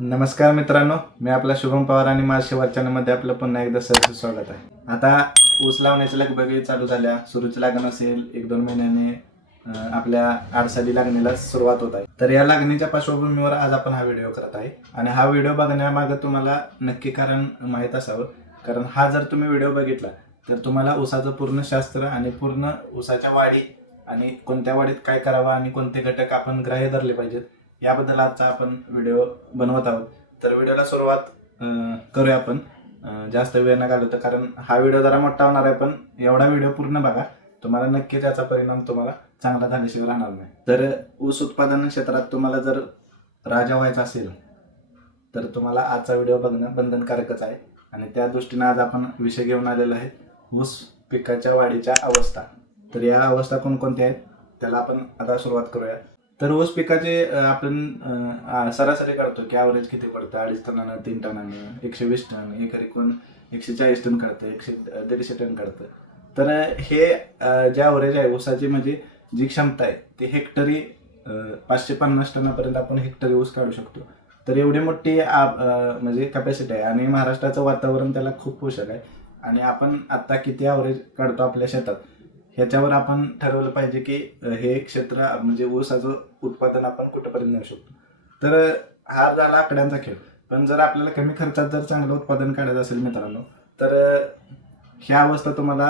नमस्कार मित्रांनो मी आपला शुभम पवार आणि माझ्या शेवट चॅनलमध्ये आपलं पुन्हा एकदा सहज स्वागत आहे. आता ऊस लावण्याच्या लगबगी चालू झाल्या. सुरूची लागण असेल एक दोन महिन्याने आपल्या आडसाली लागणीला सुरुवात होत आहे. तर या लागणीच्या पार्श्वभूमीवर आज आपण हा व्हिडिओ करत आहे. आणि हा व्हिडिओ बघण्यामागं तुम्हाला नक्की कारण माहीत असावं. कारण हा जर तुम्ही व्हिडिओ बघितला तर तुम्हाला ऊसाचं पूर्ण शास्त्र आणि पूर्ण ऊसाच्या वाढी आणि कोणत्या वाढीत काय करावं आणि कोणते घटक आपण ग्राह्य धरले पाहिजेत याबद्दल आजचा आपण व्हिडिओ बनवत आहोत. तर व्हिडिओला सुरुवात करूया आपण. जास्त वेळ न घालवतो कारण हा व्हिडिओ जरा मोठा होणार आहे पण एवढा व्हिडिओ पूर्ण बघा. तुम्हाला नक्कीच याचा परिणाम तुम्हाला चांगला झाल्याशिवाय राहणार नाही. तर ऊस उत्पादन क्षेत्रात तुम्हाला जर राजा व्हायचा असेल तर तुम्हाला आजचा व्हिडिओ बघणं बंधनकारकच आहे. आणि त्या दृष्टीने आज आपण विषय घेऊन आलेला आहे ऊस पिकाच्या वाढीच्या अवस्था. तर या अवस्था कोणकोणत्या आहेत त्याला आपण आता सुरुवात करूया. तर ऊस पिकाचे आपण सरासरी काढतो की ॲव्हरेज किती पडतं? अडीच टनानं तीन टनानं एकशे वीस टन एकरी कोण एकशे चाळीस टन काढतं एकशे दीडशे टन काढतं तर हे जे ॲव्हरेज आहे ऊसाची म्हणजे जी क्षमता आहे ती हेक्टरी पाचशे पन्नास टनापर्यंत आपण हेक्टरी ऊस काढू शकतो. तर एवढी मोठी म्हणजे कॅपॅसिटी आहे आणि महाराष्ट्राचं वातावरण त्याला खूप पोषक आहे. आणि आपण आत्ता किती ॲव्हरेज काढतो आपल्या शेतात? ह्याच्यावर आपण ठरवलं पाहिजे की हे क्षेत्र म्हणजे ऊसाचं उत्पादन आपण कुठंपर्यंत नेऊ शकतो. तर हा झाला आकड्यांचा खेळ. पण जर आपल्याला कमी खर्चात जर चांगलं उत्पादन काढायचं असेल मित्रांनो तर ह्या अवस्था तुम्हाला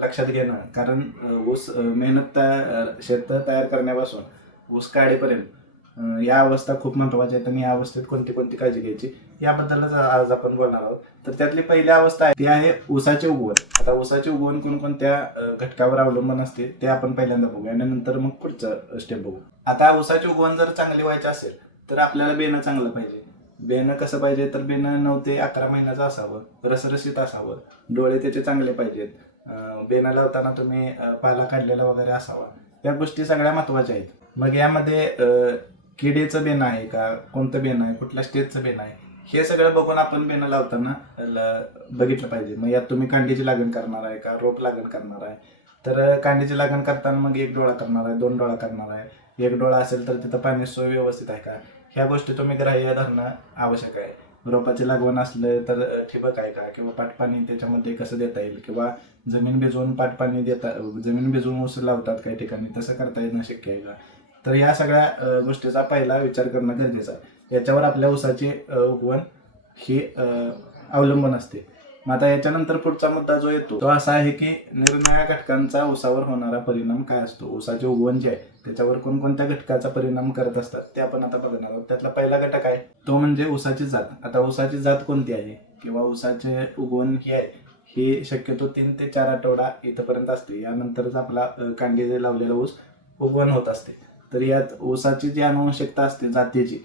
लक्षात घेणं कारण ऊस मेहनत तया शेत तयार करण्यापासून ऊस काढेपर्यंत या अवस्था खूप महत्त्वाच्या आहेत आणि या अवस्थेत कोणती कोणती काळजी घ्यायची? याबद्दलच आज आपण बोलणार आहोत. तर त्यातली पहिली अवस्था आहे ती आहे ऊसाचे उगवण. आता ऊसाचे उगवण कोणकोणत्या घटकावर अवलंबून असते ते आपण पहिल्यांदा बघू आणि नंतर मग पुढचं स्टेप बघू. आता ऊसाचे उगवण जर चांगले व्हायचे असेल तर आपल्याला बेणं चांगलं पाहिजे. बेणं कसं पाहिजे? तर बेणं नऊ ते अकरा महिन्याचं असावं. रसरशीत असावं. डोळे त्याचे चांगले पाहिजेत. बेणं लावताना तुम्ही पाला काढलेला वगैरे असावा. या गोष्टी सगळ्या महत्त्वाच्या आहेत. मग यामध्ये किडेचं किडीचं बेणं आहे का? कोणतं बेणं आहे? कुठल्या स्टेजचं बेणं आहे? हे सगळं बघून आपण बेणं लावताना ल- बघितलं पाहिजे. मग यात तुम्ही कांडीची लागण करणार आहे का? रोप लागण करणार आहे. तर कांडीची लागण करताना मग एक डोळा करणार आहे दोन डोळा करणार आहे. एक डोळा असेल तर तिथं पाणी सोय व्यवस्थित आहे का? ह्या गोष्टी तुम्ही ग्राह्य धरणं आवश्यक आहे. रोपाची लागवण असलं तर ठिबक आहे का? किंवा पाटपाणी त्याच्यामध्ये कसं देता येईल? किंवा जमीन भिजवून पाटपाणी देता जमीन भिजवून ऊस लावतात काही ठिकाणी तसं करता येणं शक्य आहे का? तर या सगळ्या गोष्टीचा पहिला विचार करणं गरजेचं आहे. याच्यावर आपल्या उसाचे उगवण हे अवलंबून असते. मग आता याच्यानंतर पुढचा मुद्दा जो येतो तो असा आहे की निरनिराळ्या घटकांचा ऊसावर होणारा परिणाम काय असतो? ऊसाचे उगवण जे आहे त्याच्यावर कोणकोणत्या घटकाचा परिणाम करत असतात ते आपण आता बघणार आहोत. त्यातला पहिला घटक आहे तो म्हणजे ऊसाची जात. आता ऊसाची जात कोणती आहे? किंवा ऊसाचे उगवण हे आहे हे शक्यतो तीन ते चार आठवडा इथपर्यंत असते. यानंतरच आपला कांडी जे लावलेला ऊस उगवण होत असते. तर यात ऊसाची जी अनुवंशिकता असते जातीची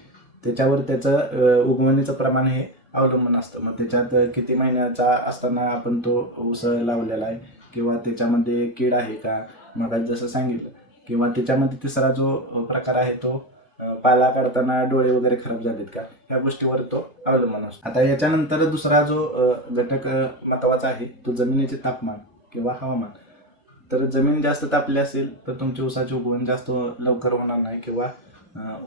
त्याच्यावर त्याचं उगवणीचं प्रमाण हे अवलंबून असतं. मग त्याच्यात किती महिन्याचा असताना आपण तो ऊस लावलेला आहे किंवा त्याच्यामध्ये कीड आहे का? मग जसं सांगितलं किंवा त्याच्यामध्ये तिसरा जो प्रकार आहे तो पाला काढताना डोळे वगैरे खराब झालेत का? ह्या गोष्टीवर तो अवलंबून असतो. आता याच्यानंतर दुसरा जो घटक महत्त्वाचा आहे तो जमिनीचे तापमान किंवा हवामान. तर जमीन जास्त तापली असेल तर तुमच्या ऊसाचे उगवण जास्त लवकर होणार नाही किंवा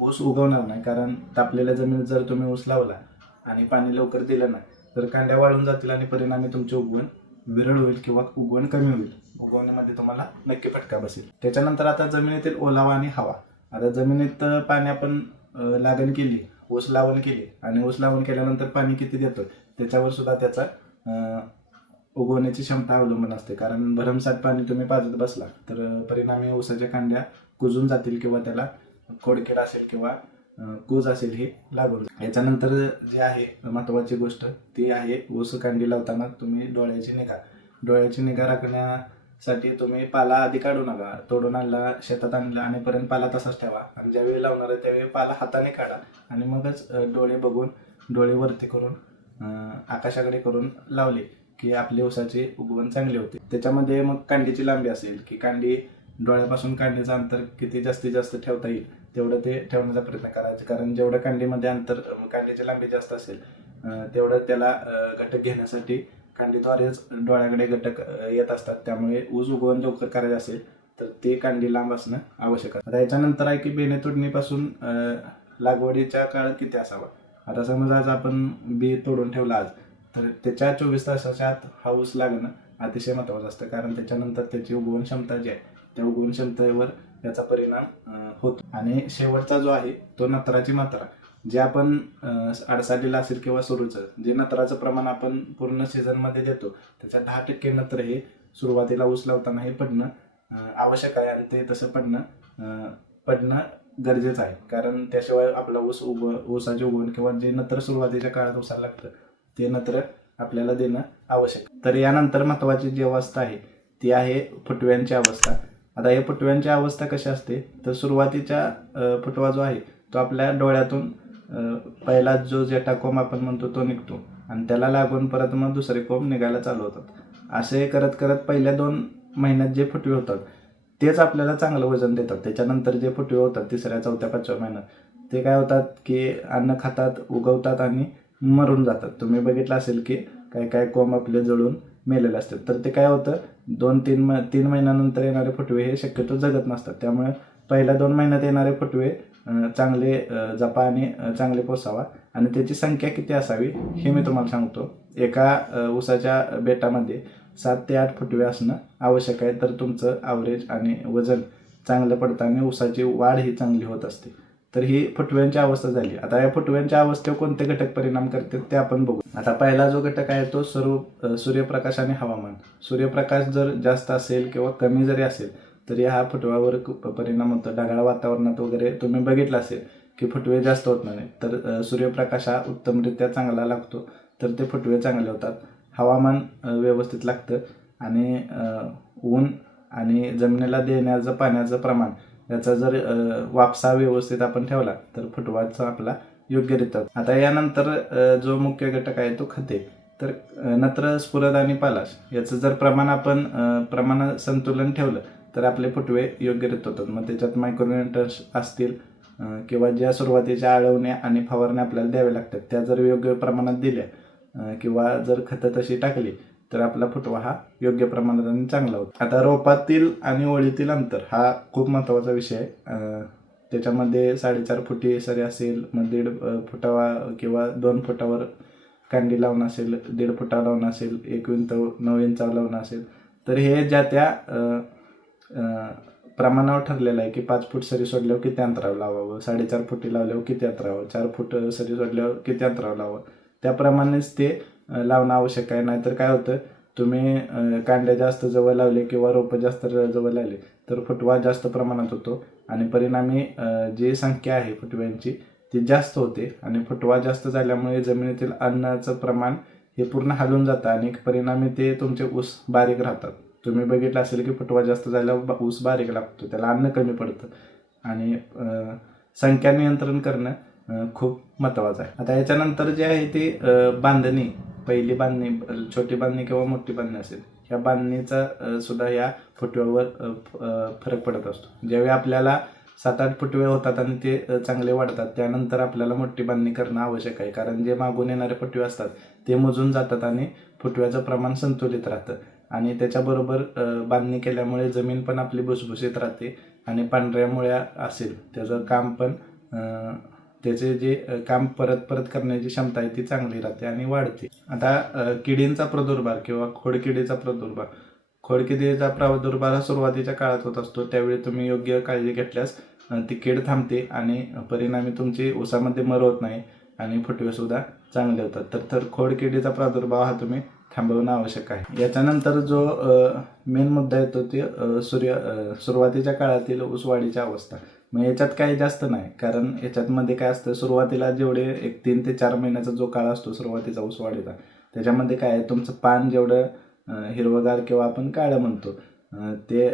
ऊस उगवणार नाही. कारण तापलेल्या जमिनीत जर तुम्ही ऊस लावला आणि पाणी लवकर दिलं नाही तर कांड्या वाळून जातील आणि परिणामी तुमचे उगवण विरळ होईल किंवा उगवण कमी होईल. उगवण्यामध्ये तुम्हाला नक्की फटका बसेल. त्याच्यानंतर आता जमिनीतील ओलावा आणि हवा. आता जमिनीत पाणी आपण लागण केली ऊस लावण केली आणि ऊस लावण केल्यानंतर पाणी किती देतो त्याच्यावर सुद्धा त्याचा उगवण्याची क्षमता अवलंबून असते. कारण भरमसाठ पाणी तुम्ही पाजत बसला तर परिणामी ऊसाच्या कांड्या कुजून जातील किंवा त्याला खोडखेड असेल किंवा कोज कूज असेल हे लागून याच्यानंतर जे आहे महत्वाची गोष्ट ती आहे ऊस कांडी लावताना तुम्ही डोळ्याची निगा. डोळ्याची निगा राखण्यासाठी तुम्ही पाला आधी काढू नका. तोडून आणला शेतात आणला आणिपर्यंत पाला तसाच ठेवा. आणि ज्यावेळी लावणार आहे त्यावेळी पाला हाताने काढा. आणि मगच डोळे बघून डोळे वरती करून आकाशाकडे करून लावले की आपली ऊसाची उगवण चांगली होते. त्याच्यामध्ये मग कांडीची लांबी असेल की कांडी डोळ्यापासून कांडीचं अंतर किती जास्तीत जास्त ठेवता येईल? तेवढं ते ठेवण्याचा प्रयत्न करायचा. कारण जेवढं कांडीमध्ये अंतर कांडीची लांबी जास्त असेल तेवढं त्याला घटक घेण्यासाठी कांडीद्वारेच डोळ्याकडे घटक येत असतात. त्यामुळे ऊस उगवण लवकर करायचं असेल तर ते कांडी लांब असणं आवश्यक आहे याच्यानंतर आहे की बेने तोडणीपासून लागवडीच्या काळात किती असावा? आता समजा आज आपण बी तोडून ठेवला आज तर त्याच्या चोवीस तासाच्या आत हा ऊस लागणं अतिशय महत्त्वाचं असतं. कारण त्याच्यानंतर त्याची उगवण क्षमता जी आहे त्या उगवण क्षमतेवर याचा परिणाम होतो. आणि शेवटचा जो आहे तो नत्राची मात्रा. जे आपण अं, आडसालीला असेल किंवा सुरूचं जे नत्राचं प्रमाण आपण पूर्ण सीझनमध्ये देतो त्याच्या दहा टक्के नत्र हे सुरुवातीला ऊस लावताना हे पडणं आवश्यक आहे आणि ते तसं पडणं पडणं गरजेचं आहे. कारण त्याशिवाय आपला ऊस उभ ऊसाचे उगवण किंवा जे नत्र सुरुवातीच्या काळात ऊसाला लागतं ते नत्र आपल्याला देणं आवश्यक तर यानंतर महत्त्वाची जी अवस्था आहे ती आहे फुटव्यांची अवस्था. आता या फुटव्यांची अवस्था कशी असते? तर सुरुवातीच्या पटवा जो आहे तो आपल्या डोळ्यातून पहिला जो जेटा कोंब आपण म्हणतो तो निघतो. आणि त्याला लागून परत मग दुसरे कोंब निघायला चालू होतात. असे करत करत पहिल्या दोन महिन्यात जे फुटवे होतात तेच आपल्याला चांगलं वजन देतात. त्याच्यानंतर जे फुटवे होतात तिसऱ्या चौथ्या पाचव्या महिन्यात ते काय होतात की अन्न खातात उगवतात आणि मरून जातात. तुम्ही बघितलं असेल की काय काय कोंब आपले जळून मेलेले असतात. तर ते काय होतं दोन तीन म तीन महिन्यानंतर येणारे फुटवे हे शक्यतो जगत नसतात. त्यामुळे पहिल्या दोन महिन्यात येणारे फुटवे चांगले जपा आणि चांगले पोसावा. आणि त्याची संख्या किती असावी हे मी तुम्हाला सांगतो. एका ऊसाच्या बेटामध्ये सात ते आठ फुटवे असणं आवश्यक आहे. तर तुमचं ॲव्हरेज आणि वजन चांगलं पडतं आणि ऊसाची वाढ ही चांगली होत असते. तर ही फुटव्यांची अवस्था झाली. आता या फुटव्यांच्या अवस्थेवर कोणते घटक परिणाम करतात ते आपण बघू आता पहिला जो घटक आहे तो सर्व सूर्यप्रकाश आणि हवामान. सूर्यप्रकाश जर जास्त असेल किंवा कमी जरी असेल तरी हा फुटव्यावर परिणाम होतो. ढगाळ वातावरणात वगैरे तुम्ही बघितलं असेल की फुटवे जास्त होत नाही. तर सूर्यप्रकाश हा उत्तमरित्या चांगला लागतो. तर ते फुटवे चांगले होतात. हवामान व्यवस्थित लागतं आणि ऊन आणि जमिनीला देण्याचं पाण्याचं प्रमाण याचा जर वापसा व्यवस्थित आपण ठेवला तर फुटवाचा आपला योग्यरित्या आता यानंतर जो मुख्य घटक आहे तो खते. तर नत्र स्फुरद आणि पालाश याचं जर प्रमाण आपण प्रमाण संतुलन ठेवलं तर आपले फुटवे योग्यरित्या होतात. मग त्याच्यात मायक्रोन्युट्रन्स असतील किंवा ज्या सुरुवातीच्या आळवण्या आणि फवारण्या आपल्याला द्याव्या लागतात त्या जर योग्य प्रमाणात दिल्या किंवा जर खतं तशी टाकली तर आपला फुटवा हा योग्य प्रमाणात आणि चांगला होतो. आता रोपातील आणि ओळीतील अंतर हा खूप महत्त्वाचा विषय आहे. त्याच्यामध्ये साडेचार फुटी सरी असेल मग दीड फुटावा किंवा दोन फुटावर कांडी लावून असेल दीड फुटा लावून असेल एक इंच नऊ इंचावर लावून असेल. तर हे ज्या त्या प्रमाणावर ठरलेलं आहे की पाच फूट सरी सोडल्यावर किती अंतरावर लावावं साडेचार फुटी लावल्यावर किती अंतरावं चार फूट सरी सोडल्यावर किती अंतरावर लावावं त्याप्रमाणेच ते लावणं आवश्यक आहे. नाहीतर काय होतं तुम्ही कांड्या जास्त जवळ लावले किंवा रोपं जास्त जवळ लावले तर फुटवा जास्त प्रमाणात होतो. आणि परिणामी जी संख्या आहे फुटव्यांची ती जास्त होते. आणि फुटवा जास्त झाल्यामुळे जमिनीतील अन्नाचं प्रमाण हे पूर्ण हलून जातं आणि परिणामी ते तुमचे ऊस बारीक राहतात. तुम्ही बघितलं असेल की फुटवा जास्त झाल्यावर ऊस बारीक लागतो त्याला अन्न कमी पडतं. आणि संख्या नियंत्रण करणं खूप महत्त्वाचं आहे. आता याच्यानंतर जे आहे ते बांधणी. पहिली बांधणी छोटी बांधणी किंवा मोठी बांधणी असेल ह्या बांधणीचा सुद्धा या फुटव्यावर फरक पडत असतो. ज्यावेळी आपल्याला सात आठ फुटवे होतात आणि ते चांगले वाढतात त्यानंतर आपल्याला मोठी बांधणी करणं आवश्यक आहे. कारण जे मागून येणारे फुटवे असतात ते मोजून जातात आणि फुटव्याचं प्रमाण संतुलित राहतं. आणि त्याच्याबरोबर बांधणी केल्यामुळे जमीन पण आपली भुसभुशीत राहते आणि पांढऱ्या मुळ्या असेल त्याचं काम पण त्याचे जे काम परत परत करण्याची क्षमता आहे ती चांगली राहते आणि वाढते. आता किडींचा प्रादुर्भाव किंवा खोडकिडीचा प्रादुर्भाव. खोडकिडीचा प्रादुर्भाव हा सुरुवातीच्या काळात होत असतो. त्यावेळी तुम्ही योग्य काळजी घेतल्यास ती कीड थांबते आणि परिणामी तुमची ऊसामध्ये मर होत नाही आणि फुटवे सुद्धा चांगले होतात. तर तर खोडकिडीचा प्रादुर्भाव हा तुम्ही थांबवणं आवश्यक आहे. याच्यानंतर जो मेन मुद्दा येतो ते सूर्य सुरुवातीच्या काळातील ऊसवाढीची अवस्था. मग याच्यात काही जास्त नाही. कारण याच्यातमध्ये काय असतं सुरुवातीला जेवढे एक तीन ते चार महिन्याचा जो काळ असतो सुरुवातीचा ऊस वाढीचा त्याच्यामध्ये काय आहे तुमचं पान जेवढं हिरवगार किंवा आपण काळं म्हणतो ते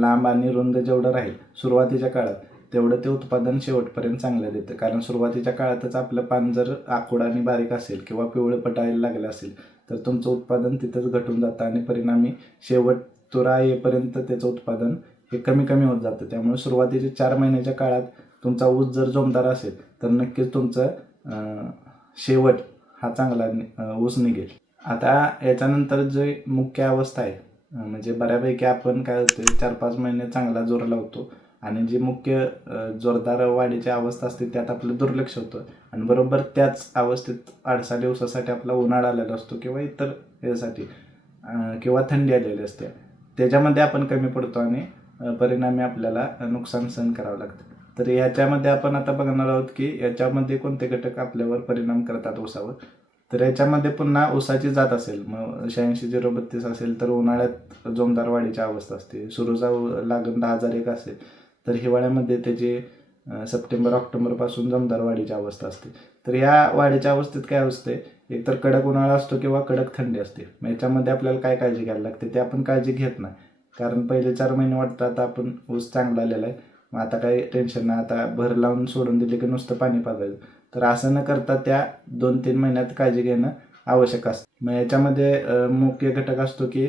लांब आणि रुंद जेवढं राहील सुरुवातीच्या काळात तेवढं ते उत्पादन शेवटपर्यंत चांगलं देतं. कारण सुरुवातीच्या काळातच आपलं पान जर आकुड आणि बारीक असेल किंवा पिवळं पटायला लागलं असेल तर तुमचं उत्पादन तिथंच घटून जातं आणि परिणामी शेवट तुरा येईपर्यंत त्याचं उत्पादन हे कमी कमी होत जातं. त्यामुळे सुरुवातीच्या चार महिन्याच्या काळात तुमचा ऊस जर जोमदार असेल तर नक्कीच तुमचं शेवट हा चांगला नि- ऊस निघेल. आता याच्यानंतर जे मुख्य अवस्था आहे म्हणजे बऱ्यापैकी आपण काय होतं चार पाच महिने चांगला जोर लावतो. आणि जी मुख्य जोरदार वाढीची अवस्था असते त्यात आपलं दुर्लक्ष होतं. आणि बरोबर त्याच अवस्थेत आडसा दिवसासाठी आपला उन्हाळा आलेला असतो किंवा इतर यासाठी किंवा थंडी आलेली असते. त्याच्यामध्ये आपण कमी पडतो आणि परिणामी आपल्याला नुकसान सहन करावं लागतं. तर याच्यामध्ये आपण आता बघणार आहोत की याच्यामध्ये कोणते घटक आपल्यावर परिणाम करतात ऊसावर? तर याच्यामध्ये पुन्हा ऊसाची जात असेल मग शहाऐंशी झिरो बत्तीस असेल तर उन्हाळ्यात जोमदार वाढीची अवस्था असते सुरूचा लागण दहा हजार एक असेल तर हिवाळ्यामध्ये त्याची सप्टेंबर ऑक्टोबरपासून जोमदार वाढीची अवस्था असते. तर या वाढीच्या अवस्थेत काय असते? एकतर कडक उन्हाळा असतो किंवा कडक थंडी असते. मग याच्यामध्ये आपल्याला काय काळजी घ्यायला लागते ते आपण काळजी घेत नाही. कारण पहिले चार महिने वाटतात आपण ऊस चांगला आलेला आहे. मग आता काही टेन्शन नाही आता भर लावून सोडून दिले की नुसतं पाणी पाजायचं. तर असं न करता त्या दोन तीन महिन्यात काळजी घेणं आवश्यक असतं. मग याच्यामध्ये मुख्य घटक असतो की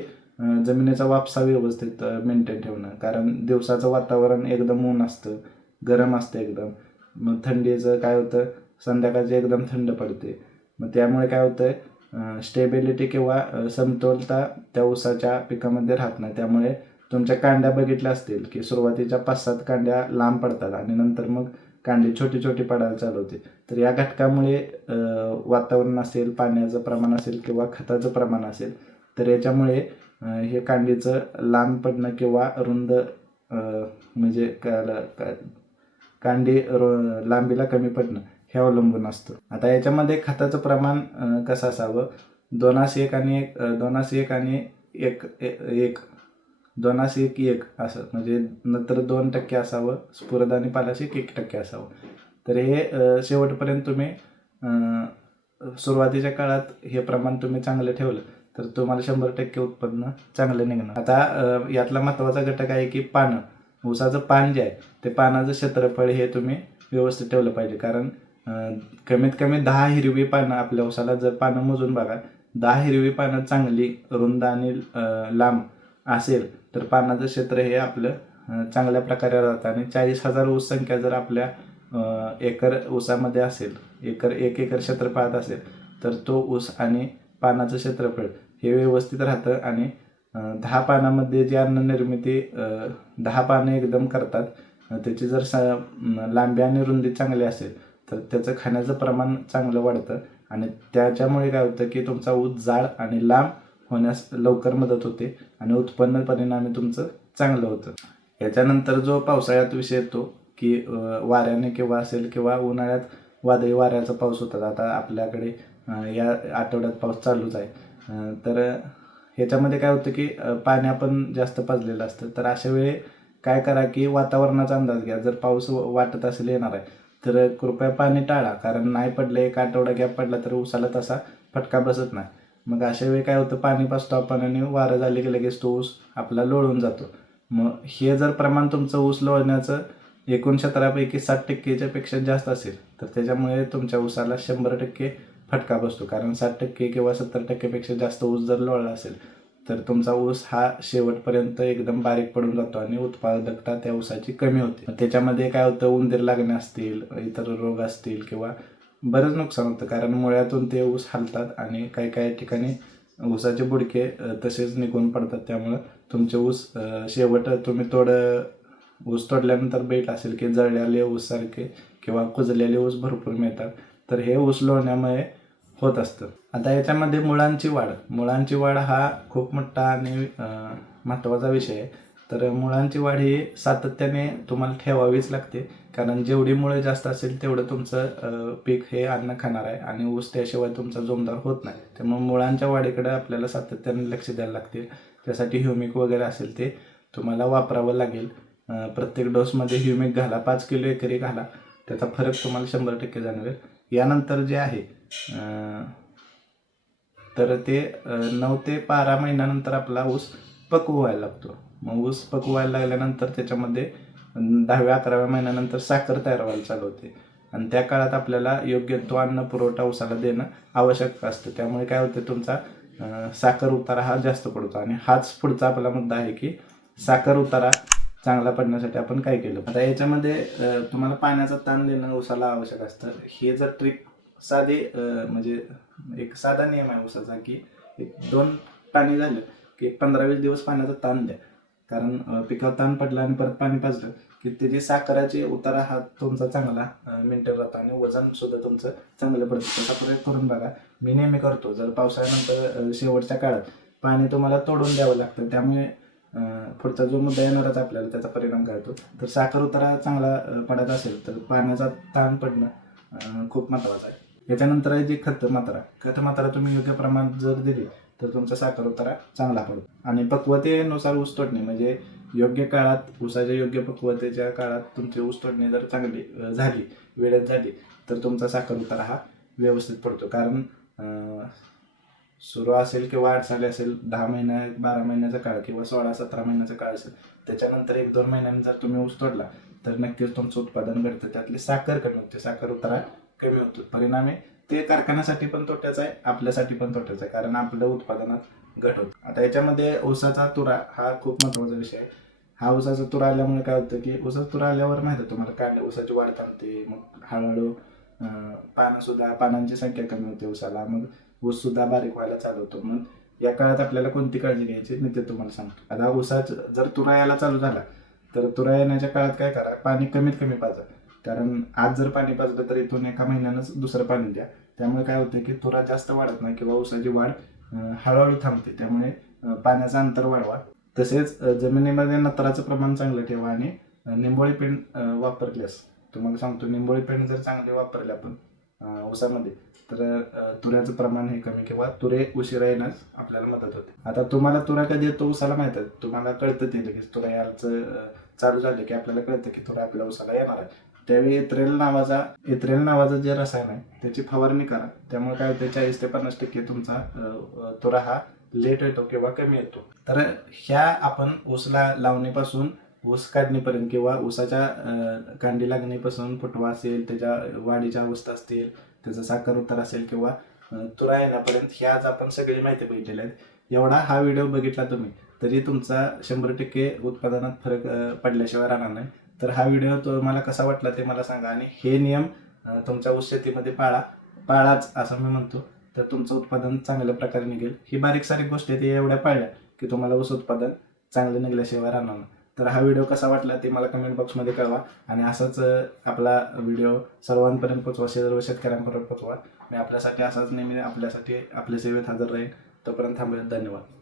जमिनीचा वापसा व्यवस्थित मेंटेन ठेवणं. कारण दिवसाचं वातावरण एकदम ऊन असतं गरम असतं एकदम. मग थंडीचं काय होतं संध्याकाळची एकदम थंड पडते. मग त्यामुळे काय होतं स्टेबिलिटी किंवा समतोलता त्या ऊसाच्या पिकामध्ये राहत नाही. त्यामुळे तुमच्या कांड्या बघितल्या असतील की सुरुवातीच्या पाच सात कांड्या लांब पडतात आणि नंतर मग कांडी छोटी छोटी पडायला चालू होते. तर या घटकामुळे वातावरण असेल पाण्याचं प्रमाण असेल किंवा खताचं प्रमाण असेल तर याच्यामुळे हे कांडीचं लांब पडणं किंवा रुंद म्हणजे का- कांडी रो- लांबीला कमी पडणं हे अवलंबून असतं. आता याच्यामध्ये खताचं प्रमाण कसं असावं? दोनास एक आणि एक दोनास एक आणि एक एक. दोनास एक एक असं. म्हणजे नंतर दोन टक्के असावं स्फुरद आणि पालाशी एक टक्के असावं. तर हे शेवटपर्यंत तुम्ही सुरुवातीच्या काळात हे प्रमाण तुम्ही चांगलं ठेवलं तर तुम्हाला शंभर टक्के उत्पन्न चांगलं निघणार. आता यातला महत्त्वाचा घटक आहे की पानं. ऊसाचं पान जे आहे ते पानाचं क्षेत्रफळ हे तुम्ही व्यवस्थित ठेवलं पाहिजे. कारण कमीत कमी दहा हिरवी पानं आपल्या ऊसाला जर पानं मोजून बघा दहा हिरवी पानं चांगली रुंद आणि लांब असेल तर पानाचं क्षेत्र हे आपलं चांगल्या प्रकारे राहतं. आणि चाळीस हजार ऊस संख्या जर आपल्या एकर ऊसामध्ये असेल एकर एक एकर क्षेत्रफळात असेल तर तो ऊस आणि पानाचं क्षेत्रफळ हे व्यवस्थित राहतं. आणि दहा पानामध्ये जी अन्न निर्मिती दहा पानं एकदम करतात त्याची जर स लांबी आणि रुंदी चांगली असेल तर त्याचं खाण्याचं प्रमाण चांगलं वाढतं. आणि त्याच्यामुळे काय होतं की तुमचा ऊस जाड आणि लांब होण्यास लवकर मदत होते आणि उत्पन्न परिणामी तुमचं चांगलं होतं. याच्यानंतर जो पावसाळ्यात विषय येतो की वाऱ्याने किंवा असेल किंवा उन्हाळ्यात वादळी वाऱ्याचा पाऊस होतात. आता आपल्याकडे या आठवड्यात पाऊस चालूच आहे. तर ह्याच्यामध्ये काय होतं की पाणी आपण जास्त पाजलेलं असतं. तर अशा वेळी काय करा की वातावरणाचा अंदाज घ्या. जर पाऊस व- वाटत असेल येणार आहे तर कृपया पाणी टाळा कारण नाही पडलं एक आठवडा गॅप पडला तर उसाला तसा फटका बसत नाही. मग अशा वेळी काय होतं पाणी पाजतो आपण आणि वारं झाले की लगेच तो ऊस आपला लोळून जातो. मग हे जर प्रमाण तुमचं ऊस लोळण्याचं एकूण क्षेत्रापैकी साठ टक्केच्या पेक्षा जास्त असेल तर त्याच्यामुळे तुमच्या ऊसाला शंभर टक्के फटका बसतो. कारण साठ टक्के किंवा सत्तर टक्केपेक्षा जास्त ऊस जर लोळला असेल तर तुमचा ऊस हा शेवटपर्यंत एकदम बारीक पडून जातो आणि उत्पादकता त्या ऊसाची कमी होते. त्याच्यामध्ये काय होतं? उंदीर लागणे असतील इतर रोग असतील किंवा बरंच नुकसान होतं. कारण मुळ्यातून ते ऊस हलतात आणि काही काही ठिकाणी ऊसाचे बुडके तसेच निघून पडतात. त्यामुळं तुमचे ऊस शेवट तुम्ही तोड ऊस तोडल्यानंतर बेट असेल की जळलेले ऊस सारखे किंवा कुजलेले ऊस भरपूर मिळतात. तर हे ऊस लोण्यामुळे होत असतं. आता याच्यामध्ये मुळांची वाढ. मुळांची वाढ हा खूप मोठा आणि महत्त्वाचा विषय आहे. तर मुळांची वाढ ही सातत्याने तुम्हाला ठेवावीच लागते. कारण जेवढी मुळे जास्त असेल तेवढं तुमचं पीक हे अन्न खाणार आहे आणि ऊस त्याशिवाय तुमचा जोमदार होत नाही. त्यामुळे मुळांच्या वाढीकडे आपल्याला सातत्याने लक्ष द्यायला लागते. त्यासाठी ह्युमिक वगैरे असेल ते तुम्हाला वापरावं लागेल. प्रत्येक डोसमध्ये ह्युमिक घाला. पाच किलो एकरी घाला. त्याचा फरक तुम्हाला शंभर टक्के जाणवेल. यानंतर जे आहे तर ते नऊ ते बारा महिन्यानंतर आपला ऊस पकवू व्हायला लागतो. मग ऊस पकवू व्हायला लागल्यानंतर त्याच्यामध्ये दहाव्या अकराव्या महिन्यानंतर साखर तयार व्हायला चालू होते. आणि त्या काळात आपल्याला योग्य तो अन्न पुरवठा ऊसाला देणं आवश्यक असतं. त्यामुळे काय होते तुमचा साखर उतारा हा जास्त पडतो. आणि हाच पुढचा आपला मुद्दा आहे की साखर उतारा चांगला पडण्यासाठी आपण काय केलं? आता याच्यामध्ये तुम्हाला पाण्याचा ताण देणं ऊसाला आवश्यक असतं. हे जर ट्रिक साधे म्हणजे एक साधा नियम आहे ऊसाचा की एक दोन पाणी झालं की एक पंधरा वीस दिवस पाण्याचा ताण द्या. कारण पिकावर ताण पडला आणि परत पाणी पाजलं की त्याची साखराची उतारा हा तुमचा चांगला मेंटेन राहतो आणि वजन सुद्धा तुमचं चांगलं पडतं. तसा प्रयोग करून बघा. मी नेहमी करतो. जर पावसाळ्यानंतर शेवटच्या काळात पाणी तुम्हाला तोडून द्यावं लागतं त्यामुळे पुढचा जो मुद्दा येणारच आपल्याला त्याचा परिणाम करतो तर साखर उतारा चांगला पडत असेल तर पाण्याचा ताण पडणं खूप महत्त्वाचं आहे. याच्यानंतर आहे जे खत मात्रा. खत मात्रा तुम्ही योग्य प्रमाणात जर दिली तर तुमचा साखर उतारा चांगला पडतो. आणि पक्वतेनुसार ऊस तोडणे म्हणजे योग्य काळात ऊसाच्या योग्य पक्वतेच्या काळात तुमची ऊस तोडणी जर चांगली झाली वेळेत झाली तर तुमचा साखर उतारा हा व्यवस्थित पडतो. कारण सुरू असेल किंवा अडसाली असेल दहा महिन्या बारा महिन्याचा काळ किंवा सोळा सतरा महिन्याचा काळ असेल त्याच्यानंतर एक दोन महिन्यांनी जर तुम्ही ऊस तोडला तर नक्कीच तुमचं उत्पादन घडतं त्यातली साखर कमी होते. साखर उतारा कमी होतो. परिणामी ते कारखान्यासाठी पण तोट्याचं आहे आपल्यासाठी पण तोट्याचं आहे कारण आपलं उत्पादनात घट होत. आता याच्यामध्ये ऊसाचा तुरा हा खूप महत्त्वाचा विषय आहे. हा ऊसाचा तुरा आल्यामुळे काय होतं की ऊसाचा तुरा आल्यावर माहिती आहे तुम्हाला कांड्या ऊसाची वाढ थांबते मग हळूहळू पानंसुद्धा पानं सुद्धा पानांची संख्या कमी होते ऊसाला मग ऊस सुद्धा बारीक व्हायला चालू होतो. मग या काळात आपल्याला कोणती काळजी घ्यायची मी ते तुम्हाला सांगतो. आता ऊसाच जर तुरा यायला चालू झाला तर तुरा येण्याच्या काळात काय करा पाणी कमीत कमी पाजा. कारण आज जर पाणी पाजलं तर इथून एका महिन्यानंच दुसरं पाणी द्या. त्यामुळे काय होतं की तुरा जास्त वाढत नाही किंवा ऊसाची वाढ हळूहळू थांबते. त्यामुळे पाण्याचं अंतर वाढवा. तसेच जमिनीमध्ये नत्राचं प्रमाण चांगलं ठेवा आणि निंबोळी पेंड वापरल्यास तुम्हाला सांगतो निंबोळी पेंड जर चांगले वापरले आपण ऊसामध्ये तर तुऱ्याचं प्रमाण हे कमी किंवा तुरे उशिरा येण्यास आपल्याला मदत होते. आता तुम्हाला तुरा कधी येतो ऊसाला माहीत आहे? तुम्हाला कळतं ते लगेच. तुरा यायचं चालू झालं की आपल्याला कळतं की तुरा आपल्या ऊसाला येणार आहे. त्यावेळी इथ्रेल नावाचा इथ्रेल नावाचं जे रसायन आहे त्याची फवारणी करा. त्यामुळे काय होतं चाळीस ते पन्नास टक्के तुमचा तुरा हा लेट येतो किंवा कमी येतो. तर ह्या आपण ऊसला लावणीपासून ऊस काढणीपर्यंत किंवा ऊसाच्या कांडी लागणीपासून फुटवा असेल त्याच्या वाढीच्या अवस्था असतील त्याचा साखर उत्तर असेल किंवा तुरा येण्यापर्यंत ह्या आज आपण सगळी माहिती बघितलेल्या आहेत. एवढा हा व्हिडिओ बघितला तुम्ही तरी तुमचा शंभर टक्के उत्पादनात फरक पडल्याशिवाय राहणार नाही. तर हा व्हिडिओ तुम्हाला कसा वाटला ते मला सांगा. आणि हे नियम तुमच्या ऊस शेतीमध्ये पाळा. पाळाच असं मी म्हणतो. तर तुमचं उत्पादन चांगल्या प्रकारे निघेल. ही बारीक सारीक गोष्टी आहे या एवढ्या पाळल्या की तुम्हाला ऊस उत्पादन चांगलं निघल्याशिवाय राहणार तर हा व्हिडिओ कसा वाटला ते मला कमेंट बॉक्समध्ये कळवा. आणि असंच आपला व्हिडिओ सर्वांपर्यंत पोचवा सर्व शेतकऱ्यांपर्यंत पोचवा मी आपल्यासाठी असाच नेहमी आपल्यासाठी आपल्या सेवेत हजर राहील तोपर्यंत थांबूयात. धन्यवाद.